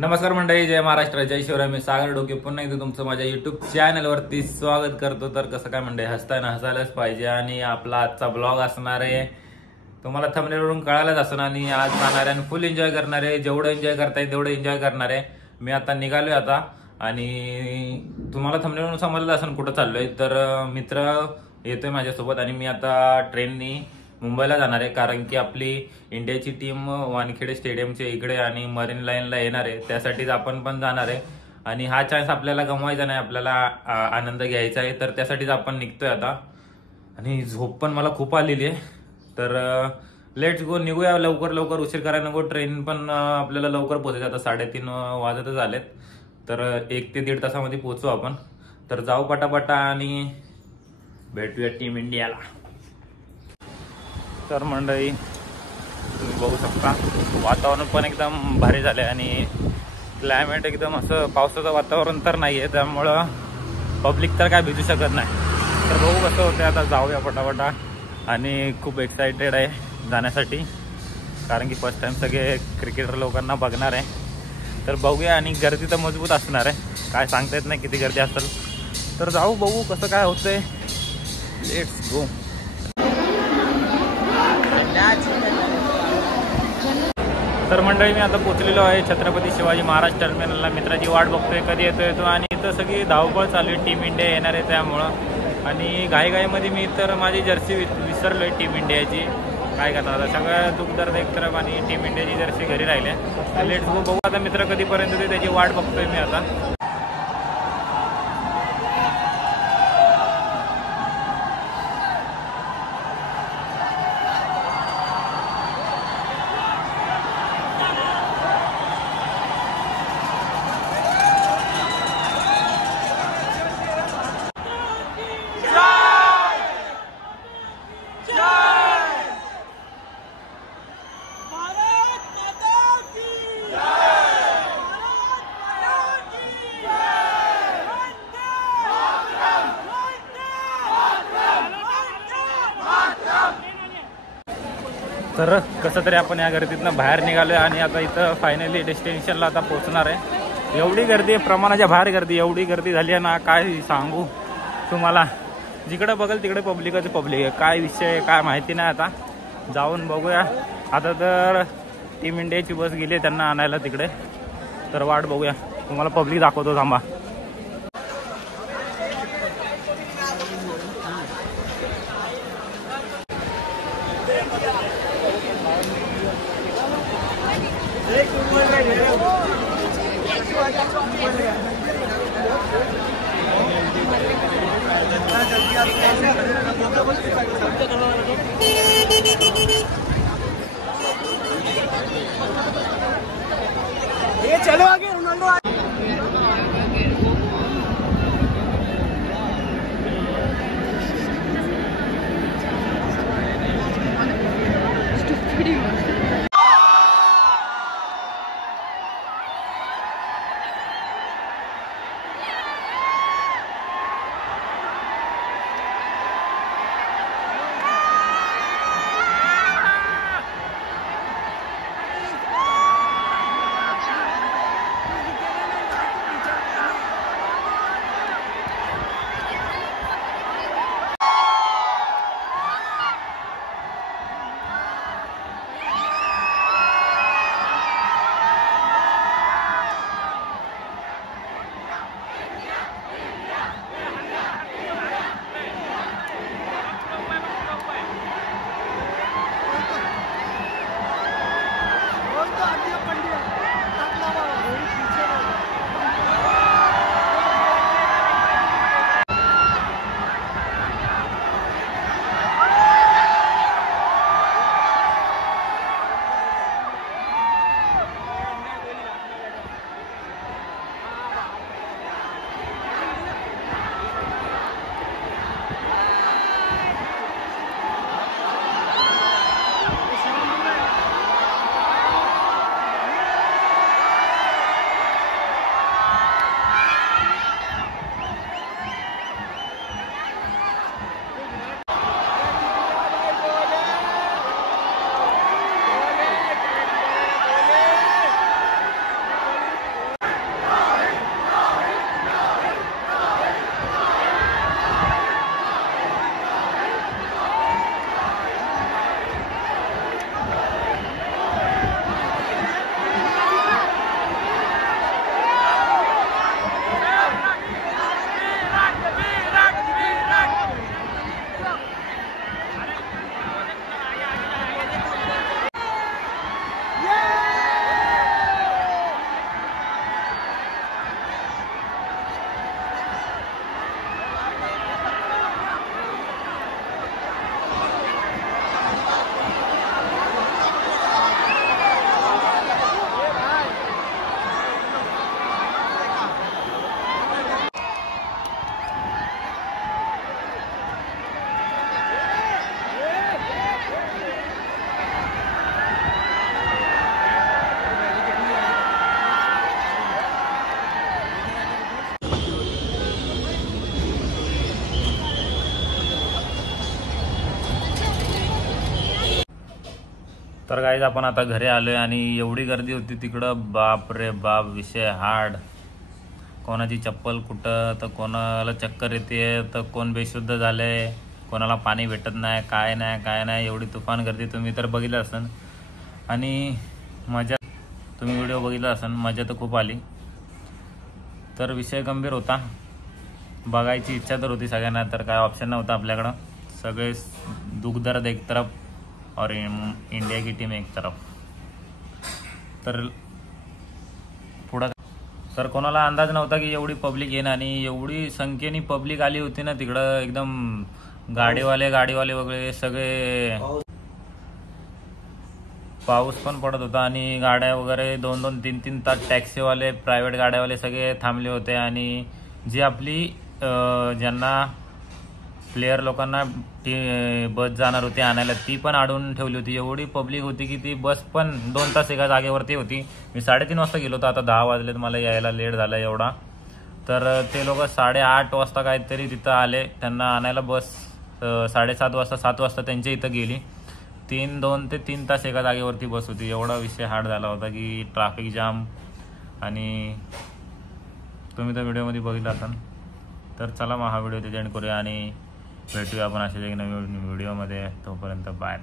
नमस्कार मंडळी, जय महाराष्ट्र, जय शिवराय. मी सागर डोके पुन्हा एकदा तुमचं माझ्या युट्यूब चॅनलवरती स्वागत करतो. तर कसं काय मंडळी, हसताना हसायलाच पाहिजे. आणि आपला आजचा ब्लॉग असणार आहे, तुम्हाला थंबनेलवरून कळायलाच असणार. आणि आज जाणार आहे आणि फुल एन्जॉय करणार आहे. जेवढं एन्जॉय करता येईल तेवढं एन्जॉय करणार आहे. मी आता निघालोय आता, आणि तुम्हाला थंबनेलवरून समजलं असेल कुठं चाललोय. तर मित्र येतोय माझ्यासोबत आणि मी आता ट्रेननी मुंबईला जाणार आहे. कारण की आपली इंडियाची टीम वानखेडे स्टेडियमच्या इकडे आणि मरीन लाईनला येणार आहे, त्यासाठीच आपण पण जाणार आहे. आणि हा चान्स आपल्याला गमवायचा नाही, आपल्याला आनंद घ्यायचा आहे. तर त्यासाठीच आपण निघतोय आता. आणि झोप पण मला खूप आलेली आहे. तर लेट्स गो, निघूया लवकर लवकर, उशीर करायला नको. ट्रेन पण आपल्याला लवकर पोहोचायचं, आता 3:30 वाजतच आलेत. तर 1 ते 1.5 तासामध्ये पोहोचू आपण. तर जाऊ पटापटा आणि भेटूया टीम इंडियाला. तर मंडळी, तुम्ही बघू शकता वातावरण पण एकदम भारी झालं आहे आणि क्लायमेट एकदम असं पावसाचं वातावरण तर नाही आहे, त्यामुळं पब्लिक तर काय भिजू शकत नाही. तर बघू कसं होतं. आता जाऊया पटापटा. आणि खूप एक्सायटेड आहे जाण्यासाठी, कारण की फर्स्ट टाइम सगळे क्रिकेटर लोकांना बघणार आहे. तर बघूया. आणि गर्दी तर मजबूत असणार आहे, काय सांगता येत नाही किती गर्दी असेल. तर जाऊ, बघू कसं काय होतंय. Let's go. तर मंडळी, मी आता पोचलेलो आहे छत्रपती शिवाजी महाराज टर्मिनलला. मित्राची वाट बघतोय कधी येतोय तो. आणि इथं सगळी धावपळ चालू आहे, टीम इंडिया येणार आहे त्यामुळं. आणि घाईघाईमध्ये मी तर माझी जर्सी विसरलो आहे टीम इंडियाची. काय करणार आता, सगळं दुखदर्द एक तरफ आणि टीम इंडियाची जर्सी घरी राहिल्या. तर लेट्स गो, बघू आता मित्र कधीपर्यंत येते त्याची वाट बघतोय मी आता. तर कसं तरी आपण या गर्दीतनं बाहेर निघालोय आणि आता इथं फायनली डेस्टिनेशनला आता पोहोचणार आहे. एवढी गर्दी आहे, प्रमाणाच्या बाहेर गर्दी, एवढी गर्दी झाली आहे ना, काय सांगू तुम्हाला. जिकडं बघेल तिकडे पब्लिकच पब्लिक आहे. काय विषय आहे काय माहिती नाही. आता जाऊन बघूया. आता तर टीम इंडियाची बस गेली आहे त्यांना आणायला तिकडे. तर वाट बघूया, तुम्हाला पब्लिक दाखवतो, थांबा. ये चलो आगे, रोनाल्डो तर गाईज आपण आता घरी आलोय आणि एवढी गर्दी होती तिकडं, बाप रे बाप, विषय हार्ड. कोणाची चप्पल कुठं, तर कोणाला चक्कर येते, तर कोण बेशुद्ध झालंय, कोणाला पाणी भेटत नाही, काय नाही. एवढी तुफान गर्दी तुम्ही तर बघितलं असेल. आणि मजा, तुम्ही व्हिडिओ बघितला असेल, मजा तर खूप आली. तर विषय गंभीर होता, बघायची इच्छा तर होती सगळ्यांना, तर काय ऑप्शन नव्हता आपल्याकडं. सगळे दुखदर्द एक तरफ और इंडिया की टीम एक तरफ. तर पुढं तर कोणाला अंदाज नव्हता की एवढी पब्लिक येईन, आणि एवढी संख्येने पब्लिक आली होती ना तिकडं. एकदम गाडीवाले वगैरे सगळे. पाऊस पण पडत होता आणि गाड्या वगैरे 2-2, 3-3 तास टॅक्सीवाले, प्रायव्हेट गाड्यावाले सगळे थांबले होते. आणि जी आपली ज्यांना प्लेयर लोकांना बस जाणार होती आणायला, ती पण अडवून ठेवली होती. एवढी पब्लिक होती की ती बस पण 2 तास एका जागेवरती होती. मी 3:30 वाजता गेलो होतो, आता 10 वाजलेत, मला यायला लेट झाला एवढा. तर ते लोक 8:30 वाजता काहीतरी तिथं आले. त्यांना आणायला बस 7:30 वाजता, 7 वाजता त्यांच्या इथं गेली. 2 ते 3 तास एका जागेवरती बस होती. एवढा विषय हार्ड झाला होता की ट्रॅफिक जाम. आणि तुम्ही तर व्हिडिओमध्ये बघितला असाल. तर चला मग हा व्हिडिओ तिथे एंड करूया आणि भेटूया आपण अशाच एक नवीन व्हिडिओमध्ये. तोपर्यंत बाय.